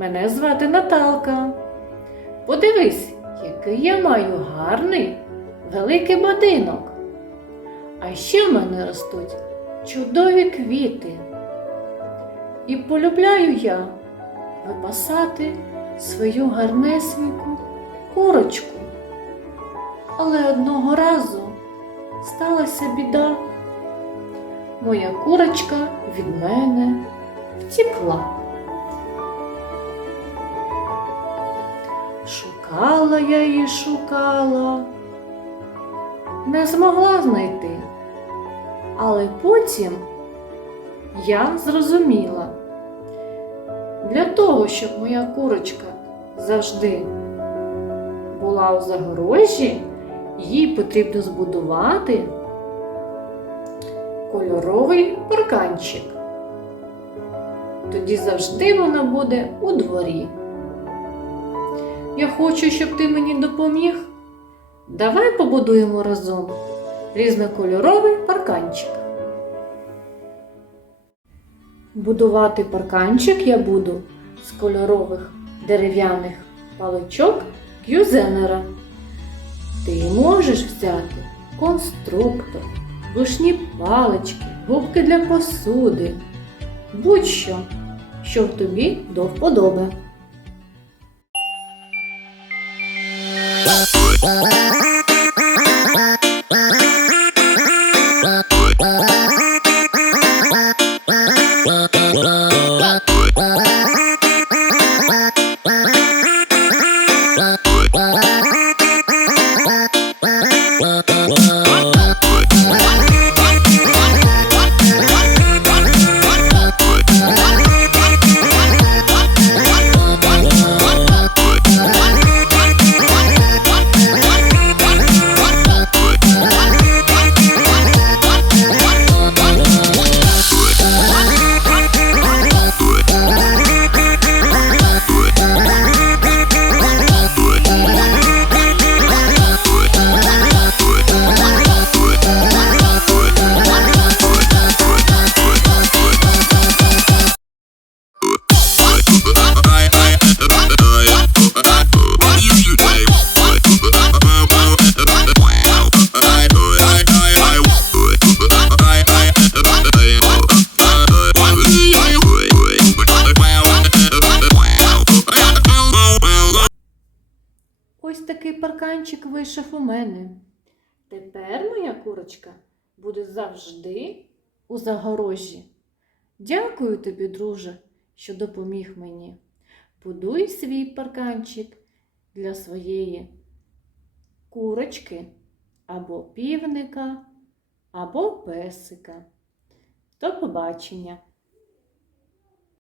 Мене звати Наталка. Подивись, який я маю гарний великий будинок. А ще в мене ростуть чудові квіти. І полюбляю я випасати свою гарнесеньку курочку. Але одного разу сталася біда. Моя курочка від мене втікла. Шукала я її, шукала, не змогла знайти. Але потім я зрозуміла, для того, щоб моя курочка завжди була у загорожі, їй потрібно збудувати кольоровий парканчик. Тоді завжди вона буде у дворі. Я хочу, щоб ти мені допоміг. Давай побудуємо разом різнокольоровий парканчик. Будувати парканчик я буду з кольорових дерев'яних паличок к'юзенера. Ти можеш взяти конструктор, рушні палички, губки для посуди, будь-що, що тобі до вподоби. Well, парканчик вийшов у мене. Тепер моя курочка буде завжди у загорожі. Дякую тобі, друже, що допоміг мені. Будуй свій парканчик для своєї курочки або півника, або песика. До побачення!